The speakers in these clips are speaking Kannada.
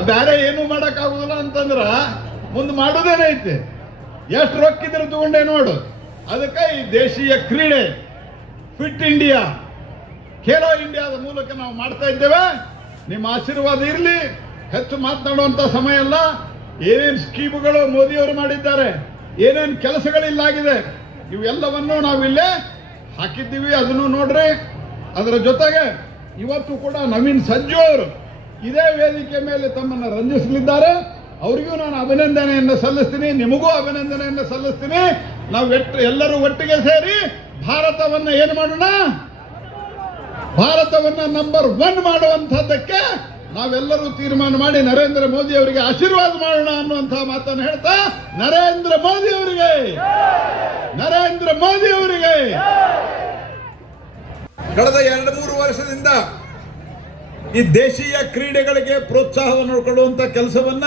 ಬೇರೆ ಏನು ಮಾಡೋಕ್ಕಾಗೋದಿಲ್ಲ ಅಂತಂದ್ರ ಮುಂದ್ ಮಾಡೋದೇನೆ ಐತೆ ಎಷ್ಟು ರೊಕ್ಕ ಇದ್ರೆ ತಗೊಂಡೆ ನೋಡು. ಅದಕ್ಕೆ ಈ ದೇಶೀಯ ಕ್ರೀಡೆ, ಫಿಟ್ ಇಂಡಿಯಾ, ಖೇಲೋ ಇಂಡಿಯಾದ ಮೂಲಕ ನಾವು ಮಾಡ್ತಾ ಇದ್ದೇವೆ. ನಿಮ್ಮ ಆಶೀರ್ವಾದ ಇರಲಿ. ಹೆಚ್ಚು ಮಾತನಾಡುವಂತ ಸಮಯ ಅಲ್ಲ. ಏನೇನು ಸ್ಕೀಮ್ಗಳು ಮೋದಿಯವರು ಮಾಡಿದ್ದಾರೆ, ಏನೇನು ಕೆಲಸಗಳಿಲ್ಲಾಗಿದೆ, ಇವೆಲ್ಲವನ್ನು ನಾವಿಲ್ಲೇ ಹಾಕಿದ್ದೀವಿ. ಅದನ್ನು ನೋಡ್ರಿ. ಅದರ ಜೊತೆಗೆ ಇವತ್ತು ಕೂಡ ನವೀನ್ ಸಂಜು ಅವರು ಇದೇ ವೇದಿಕೆ ಮೇಲೆ ತಮ್ಮನ್ನು ರಂಜಿಸಲಿದ್ದಾರೆ. ಅವರಿಗೂ ನಾನು ಅಭಿನಂದನೆಯನ್ನು ಸಲ್ಲಿಸ್ತೀನಿ. ನಿಮಗೂ ಅಭಿನಂದನೆಯನ್ನು ಸಲ್ಲಿಸ್ತೀನಿ. ನಾವು ಎಲ್ಲರೂ ಒಟ್ಟಿಗೆ ಸೇರಿ ಭಾರತವನ್ನ ಏನು ಮಾಡೋಣ? ಭಾರತವನ್ನ ನಂಬರ್ ಒನ್ ಮಾಡುವಂತಹದ್ದಕ್ಕೆ ನಾವೆಲ್ಲರೂ ತೀರ್ಮಾನ ಮಾಡಿ ನರೇಂದ್ರ ಮೋದಿ ಅವರಿಗೆ ಆಶೀರ್ವಾದ ಮಾಡೋಣ ಅನ್ನುವಂತಹ ಮಾತನ್ನು ಹೇಳ್ತಾ ನರೇಂದ್ರ ಮೋದಿ ಅವರಿಗೆ. ನರೇಂದ್ರ ಮೋದಿ ಅವರಿಗೆ. ಕಳೆದ ಎರಡು ಮೂರು ವರ್ಷದಿಂದ ಈ ದೇಶೀಯ ಕ್ರೀಡೆಗಳಿಗೆ ಪ್ರೋತ್ಸಾಹವನ್ನು ಕೊಡುವಂತ ಕೆಲಸವನ್ನ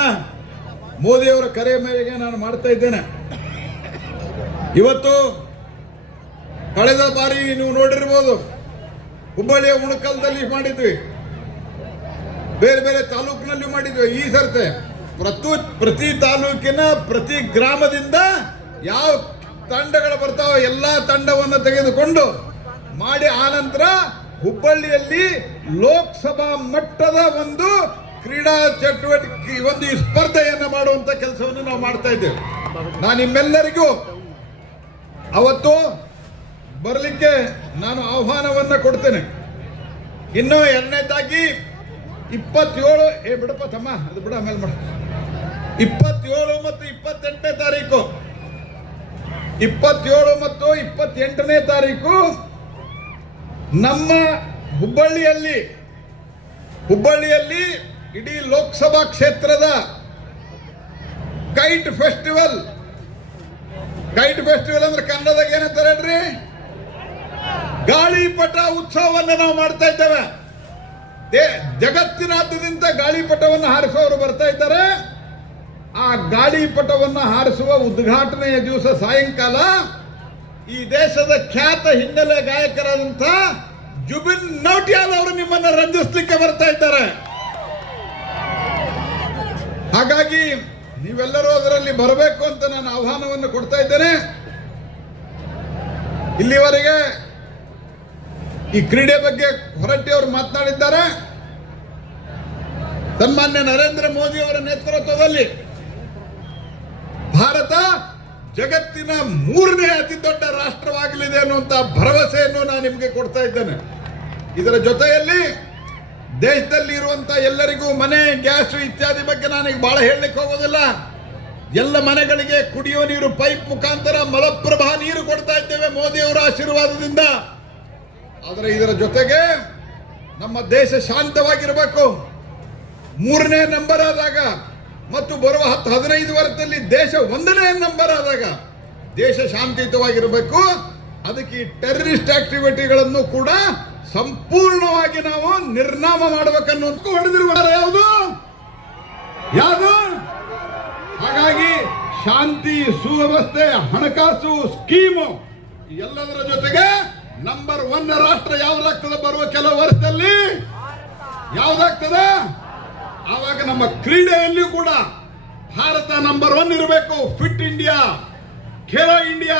ಮೋದಿಯವರ ಕರೆ ಮೇರೆಗೆ ನಾನು ಮಾಡ್ತಾ ಇದ್ದೇನೆ. ಇವತ್ತು ಕಳೆದ ಬಾರಿ ನೀವು ನೋಡಿರ್ಬೋದು, ಹುಬ್ಬಳ್ಳಿಯ ಉಣಕಲ್ದಲ್ಲಿ ಮಾಡಿದ್ವಿ. ಬೇರೆ ಬೇರೆ ತಾಲೂಕಿನಲ್ಲಿ ಮಾಡಿದ್ವಿ. ಈ ಸರ್ತೆ ಪ್ರತಿ ಪ್ರತಿ ತಾಲೂಕಿನ, ಪ್ರತಿ ಗ್ರಾಮದಿಂದ ಯಾವ ತಂಡಗಳು ಬರ್ತಾವ ಎಲ್ಲಾ ತಂಡವನ್ನು ತೆಗೆದುಕೊಂಡು ಮಾಡಿ ಆನಂತರ ಹುಬ್ಬಳ್ಳಿಯಲ್ಲಿ ಲೋಕಸಭಾ ಮಟ್ಟದ ಒಂದು ಕ್ರೀಡಾ ಚಟುವಟಿಕೆ, ಒಂದು ಸ್ಪರ್ಧೆಯನ್ನು ಮಾಡುವಂತ ಕೆಲಸವನ್ನು ನಾವು ಮಾಡ್ತಾ ಇದ್ದೇವೆ. ನಾನು ನಿಮ್ಮೆಲ್ಲರಿಗೂ ಅವತ್ತು ಬರಲಿಕ್ಕೆ ನಾನು ಆಹ್ವಾನವನ್ನ ಕೊಡ್ತೇನೆ. ಇನ್ನು ಎರಡನೇದಾಗಿ ಇಪ್ಪತ್ತೇಳು, ಏ ಬಿಡಪ್ಪ ತಮ್ಮ, ಅದು ಬಿಡ, ಆಮೇಲೆ ಮಾಡ. ಇಪ್ಪತ್ತೇಳು ಮತ್ತು ಇಪ್ಪತ್ತೆಂಟನೇ ತಾರೀಕು. ಇಪ್ಪತ್ತೇಳು ಮತ್ತು ಇಪ್ಪತ್ತೆಂಟನೇ ತಾರೀಕು ನಮ್ಮ ಹುಬ್ಬಳ್ಳಿಯಲ್ಲಿ ಹುಬ್ಬಳ್ಳಿಯಲ್ಲಿ ಇಡೀ ಲೋಕಸಭಾ ಕ್ಷೇತ್ರದ ಕೈಟ್ ಫೆಸ್ಟಿವಲ್. ಕೈಟ್ ಫೆಸ್ಟಿವಲ್ ಅಂದ್ರೆ ಕನ್ನಡದಾಗ ಏನಂತಾರೆ ಹೇಳ್ರಿ? ಗಾಳಿಪಟ ಉತ್ಸವವನ್ನು ನಾವು ಮಾಡ್ತಾ ಇದ್ದೇವೆ. ಜಗತ್ತಿನಾದ್ಯಂತ ಗಾಳಿಪಟವನ್ನು ಹಾರಿಸುವವರು ಬರ್ತಾ ಇದ್ದಾರೆ. ಆ ಗಾಳಿಪಟವನ್ನು ಹಾರಿಸುವ ಉದ್ಘಾಟನೆಯ ದಿವಸ ಸಾಯಂಕಾಲ ಈ ದೇಶದ ಖ್ಯಾತ ಹಿನ್ನೆಲೆ ಗಾಯಕರಾದಂಥ ಜುಬಿನ್ ನೌಟಿಯಾಲ್ ಅವರು ನಿಮ್ಮನ್ನ ರಂಜಿಸ್ಲಿಕ್ಕೆ ಬರ್ತಾ ಇದ್ದಾರೆ. ಹಾಗಾಗಿ ನೀವೆಲ್ಲರೂ ಅದರಲ್ಲಿ ಬರಬೇಕು ಅಂತ ನಾನು ಆಹ್ವಾನವನ್ನು ಕೊಡ್ತಾ ಇದ್ದೇನೆ. ಇಲ್ಲಿವರೆಗೆ ಈ ಕ್ರೀಡೆ ಬಗ್ಗೆ ಹೊರಟ್ಟಿ ಅವರು ಮಾತನಾಡಿದ್ದಾರೆ. ಸನ್ಮಾನ್ಯ ನರೇಂದ್ರ ಮೋದಿ ಅವರ ನೇತೃತ್ವದಲ್ಲಿ ಭಾರತ ಜಗತ್ತಿನ ಮೂರನೇ ಅತಿ ದೊಡ್ಡ ರಾಷ್ಟ್ರವಾಗಲಿದೆ ಅನ್ನುವಂತ ಭರವಸೆಯನ್ನು ನಾನು ನಿಮಗೆ ಕೊಡ್ತಾ ಇದ್ದೇನೆ. ಇದರ ಜೊತೆಯಲ್ಲಿ ದೇಶದಲ್ಲಿ ಇರುವಂತ ಎಲ್ಲರಿಗೂ ಮನೆ, ಗ್ಯಾಸ್ ಇತ್ಯಾದಿ ಬಗ್ಗೆ ನನಗೆ ಬಹಳ ಹೇಳಲಿಕ್ಕೆ ಹೋಗೋದಿಲ್ಲ. ಎಲ್ಲ ಮನೆಗಳಿಗೆ ಕುಡಿಯುವ ನೀರು, ಪೈಪ್ ಮುಖಾಂತರ ಮಲಪ್ರಭಾ ನೀರು ಕೊಡ್ತಾ ಇದ್ದೇವೆ ಮೋದಿಯವರ ಆಶೀರ್ವಾದದಿಂದ. ಆದರೆ ಇದರ ಜೊತೆಗೆ ನಮ್ಮ ದೇಶ ಶಾಂತವಾಗಿರಬೇಕು. ಮೂರನೇ ನಂಬರ್ ಆದಾಗ ಮತ್ತು ಬರುವ ಹತ್ತು ಹದಿನೈದು ವರ್ಷದಲ್ಲಿ ದೇಶ ಒಂದನೇ ನಂಬರ್ ಆದಾಗ ದೇಶ ಶಾಂತಿಯುತವಾಗಿರಬೇಕು. ಅದಕ್ಕೆ ಈ ಟೆರರಿಸ್ಟ್ ಆಕ್ಟಿವಿಟಿಗಳನ್ನು ಕೂಡ ಸಂಪೂರ್ಣವಾಗಿ ನಾವು ನಿರ್ನಾಮ ಮಾಡಬೇಕನ್ನೋದಕ್ಕೂ ಹೊಡೆದಿರುವ ಯಾವುದು? ಯಾವುದು? ಹಾಗಾಗಿ ಶಾಂತಿ ಸುವ್ಯವಸ್ಥೆ, ಹಣಕಾಸು ಸ್ಕೀಮು ಎಲ್ಲದರ ಜೊತೆಗೆ ನಂಬರ್ ಒನ್ ರಾಷ್ಟ್ರ ಯಾವ್ದಾಗ್ತದೆ ಬರುವ ಕೆಲವು ವರ್ಷದಲ್ಲಿ? ಯಾವ್ದಾಗ್ತದೆ? ಆವಾಗ ನಮ್ಮ ಕ್ರೀಡೆಯಲ್ಲಿಯೂ ಕೂಡ ಭಾರತ ನಂಬರ್ ಒನ್ ಇರಬೇಕು. Fit India Khelo India